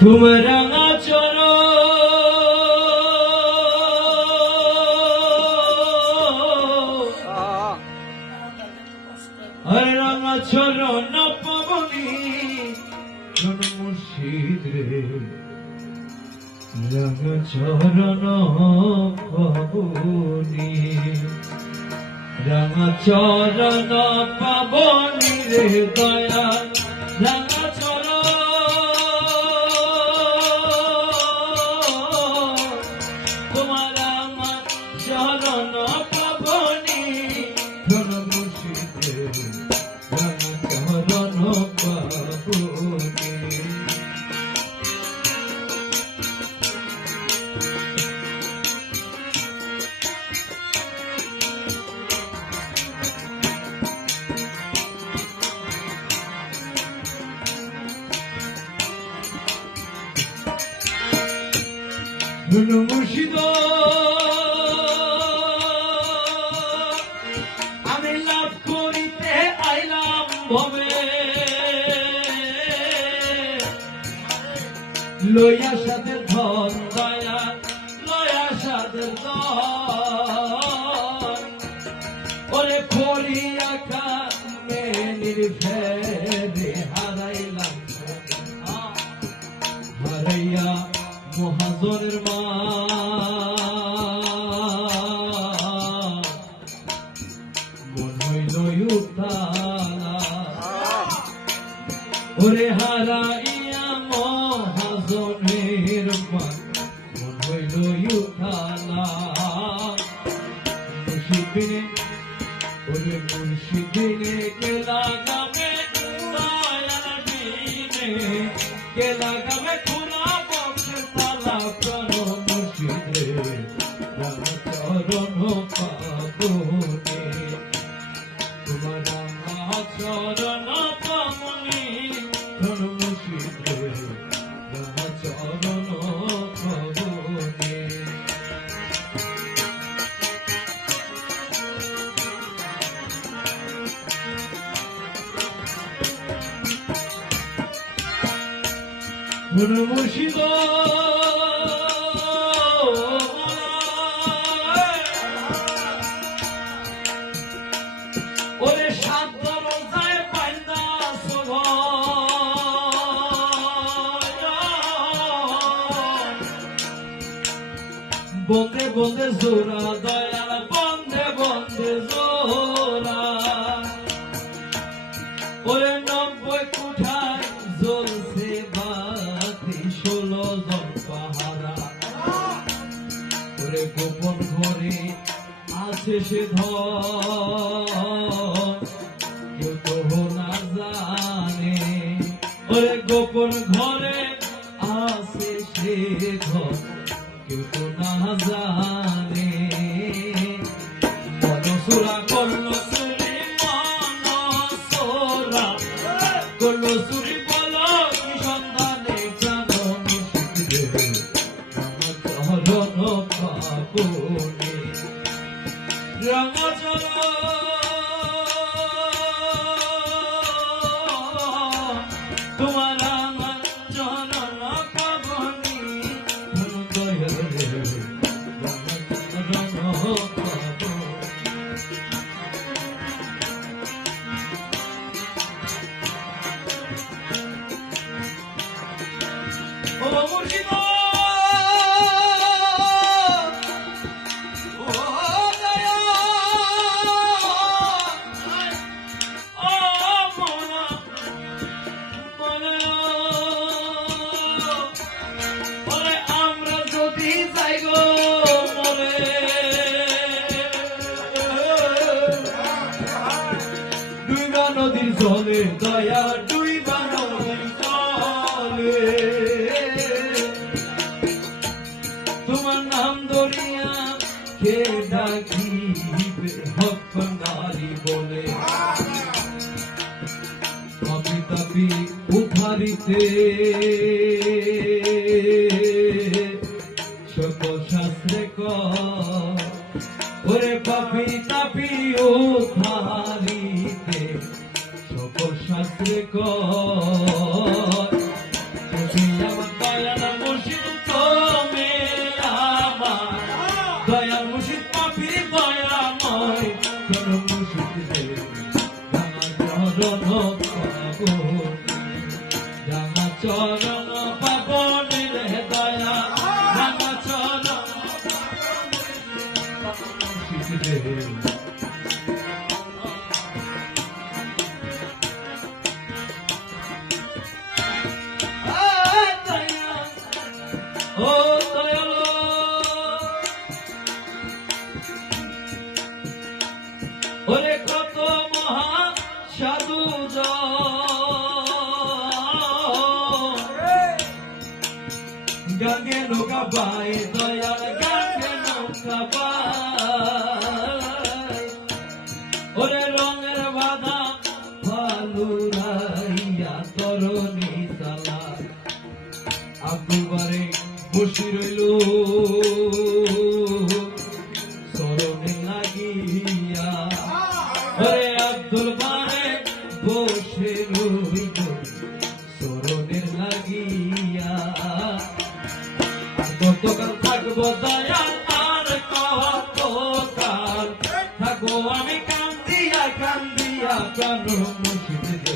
তোমার রাঙা চরণ রাঙা চরণ পাবনি মুর্শিদ রে রাঙা চরণ পাবনি রাঙা চরণ পাবনি রে দয়া রাঙা চরণ তোমার আমার চরণ পাবনি মুর্শিদ রে রাঙা চরণ পাবনি মুর্শিদ আমি লাভ করিতে আইলাম ভবে লইয়া সাথে ধন দয়া লইয়া সাথে ধন ওরে ফরিয়া কামে নির্ভেদে হারাইলাম হারাইয়া মহাজনের মা মন হইল উত্তালা ওরে হারাইয়া মহাজনের মা মন হইল উত্তালা মুর্শিদিনে ওরে মুর্শিদিনে কেলা গামে দয়ার বিনে কেলা গামে খোলা বক্সের তালা প্রাণ মুর্শিদ রে রাঙা চরণ পাবনি তোমার রাঙা চরণ পাবনি প্রাণ মুর্শিদ রে রাঙা চরণ পাবনি মুর্শিদ ওরে সাত দরজায় পাইন্দা বন্দে বন্দে জোড়া দয়াল বন্দে বন্দে জোড়া ওরে 90 কুঠায় জ্বলছে বাতি 16 জন পাহারা ওরে গোপন ঘরে আছে সে ধন কেউ তো না জানে ওরে গোপন ঘরে আছে সে ধন কেউ তো না জানে মনসুরা করলো সুরি মনসুরা করলো সুরি বলো কি সন্ধানে প্রাণ মুর্শিদ রে রাঙা চরণ পাবনি রাঙা চরণ তোমার রাঙা চরণ পাবনি দয়া রে রাঙা চরণ পাবনি ও মুর্শিদ ও দয়া ও মোনা মোনা ওরে আমরা যদি যাই গো মরে ডুইবা নদীর জলে দয়া ডুইবা নদীর জলে তোমার নাম ধরিয়া কে ডাকিবে হক নারী বলে পাপি তাপি উদ্ধারিতে সকল শাস্ত্রে ওরে পাপি তাপি উদ্ধারিতে সকল শাস্ত্রে তুমি আমার চরণ পাবনের দয়া রাঙা চরণ মুর্শিদ ও দয়ালো ওরে কত মহা সাধু গাঙ্গে নৌকা পায় দয়াল গাঙ্গে নৌকা পায় ওরে রঙের বাধা ফালুরাইয়া তরণী সালা আব্দুল বারে বসে রইল চরণে লাগিয়া ওরে আব্দুল বারে বসে রইল চরণে লাগিয়া কতকাল থাকবো দয়াল আর কতকাল থাকবো আমি কান্দিয়া কান্দিয়া কেন মুর্শিদ